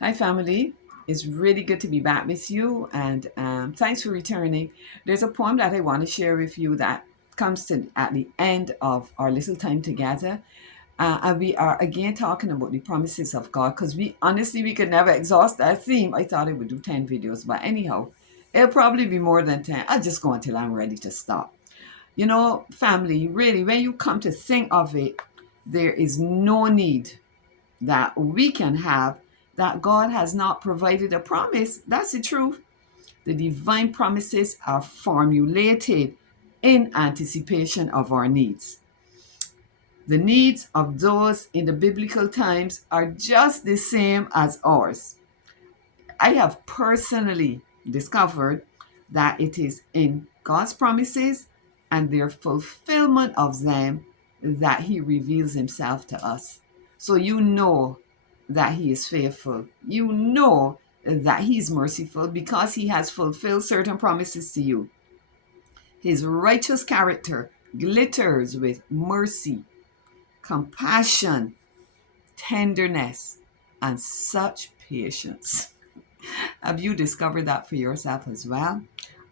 Hi, family. It's really good to be back with you, and thanks for returning. There's a poem that I want to share with you that comes to at the end of our little time together, and we are again talking about the promises of God because we could never exhaust that theme. I thought I would do 10 videos, but anyhow, it'll probably be more than 10. I'll just go until I'm ready to stop. Family, really, when you come to think of it, there is no need that we can have that God has not provided a promise. That's the truth. The divine promises are formulated in anticipation of our needs. The needs of those in the biblical times are just the same as ours. I have personally discovered that it is in God's promises and their fulfillment of them that He reveals Himself to us. So you know that He is faithful. You know that He is merciful because He has fulfilled certain promises to you. His righteous character glitters with mercy, compassion, tenderness, and such patience. Have you discovered that for yourself as well?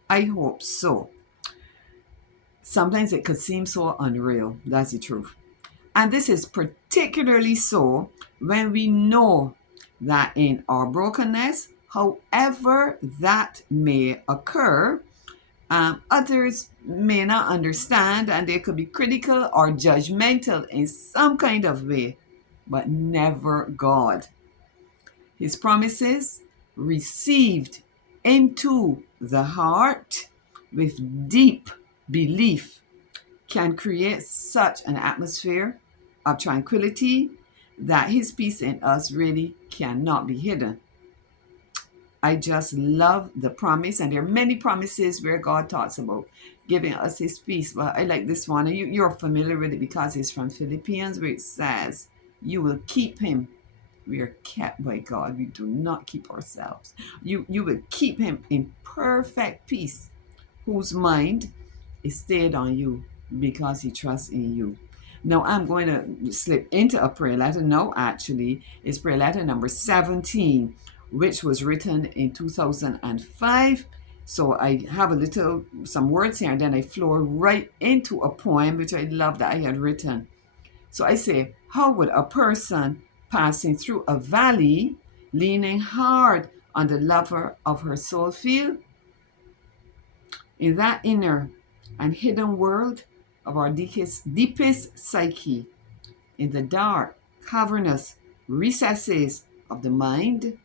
I hope so. Sometimes it could seem so unreal. That's the truth. And this is particularly so when we know that in our brokenness, however that may occur, others may not understand and they could be critical or judgmental in some kind of way, but never God. His promises received into the heart with deep belief can create such an atmosphere of tranquility that his peace in us really cannot be hidden. I just love the promise, and there are many promises where God talks about giving us his peace. But I like this one, and you're familiar with it because it's from Philippians, where it says, you will keep him. We are kept by God. We do not keep ourselves. You will keep him in perfect peace, whose mind is stayed on you because he trusts in you. Now I'm going to slip into a prayer letter. No, actually, it's prayer letter number 17, which was written in 2005. So I have some words here, and then I flow right into a poem which I love that I had written. So I say, how would a person passing through a valley, leaning hard on the lover of her soul feel? In that inner and hidden world of our deepest psyche, in the dark, cavernous recesses of the mind,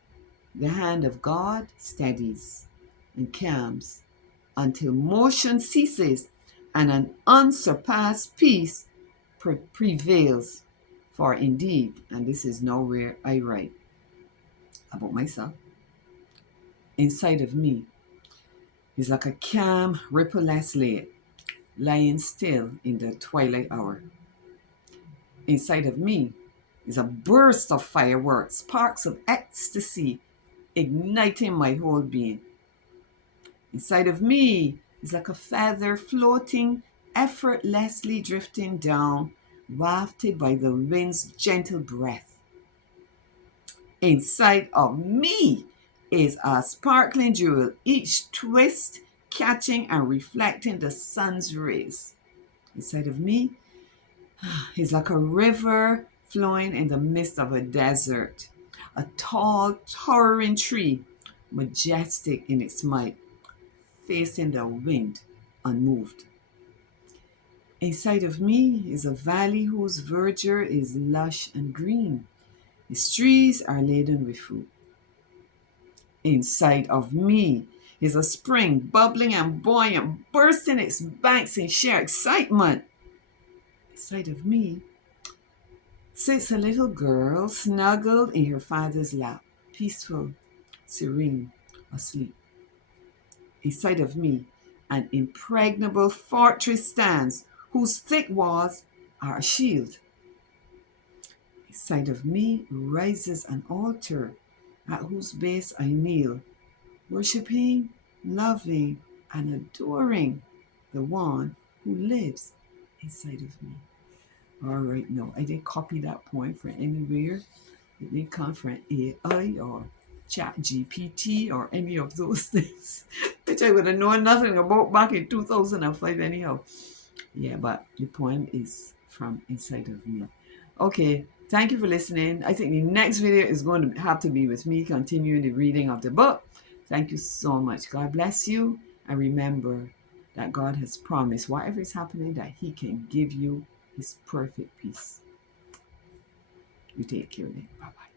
the hand of God steadies and calms until motion ceases and an unsurpassed peace prevails. For indeed, and this is nowhere I write about myself, inside of me is like a calm, rippleless lake lying still in the twilight hour. Inside of me is a burst of fireworks, sparks of ecstasy igniting my whole being. Inside of me is like a feather floating, effortlessly drifting down, wafted by the wind's gentle breath. Inside of me is a sparkling jewel, each twist catching and reflecting the sun's rays. Inside of me is like a river flowing in the midst of a desert, a tall, towering tree, majestic in its might, facing the wind, unmoved. Inside of me is a valley whose verdure is lush and green. Its trees are laden with fruit. Inside of me is a spring bubbling and buoyant, bursting its banks in sheer excitement. Inside of me sits a little girl snuggled in her father's lap, peaceful, serene, asleep. Inside of me, an impregnable fortress stands, whose thick walls are a shield. Inside of me rises an altar, at whose base I kneel, worshiping, loving, and adoring the one who lives inside of me. All right, no, I didn't copy that point from anywhere. It didn't come from AI or Chat GPT or any of those things, which I would have known nothing about back in 2005 anyhow. Yeah, but the poem is from inside of me. Okay, thank you for listening. I think the next video is going to have to be with me continuing the reading of the book. Thank you so much. God bless you. And remember that God has promised whatever is happening, that He can give you His perfect peace. You take care then. Bye bye.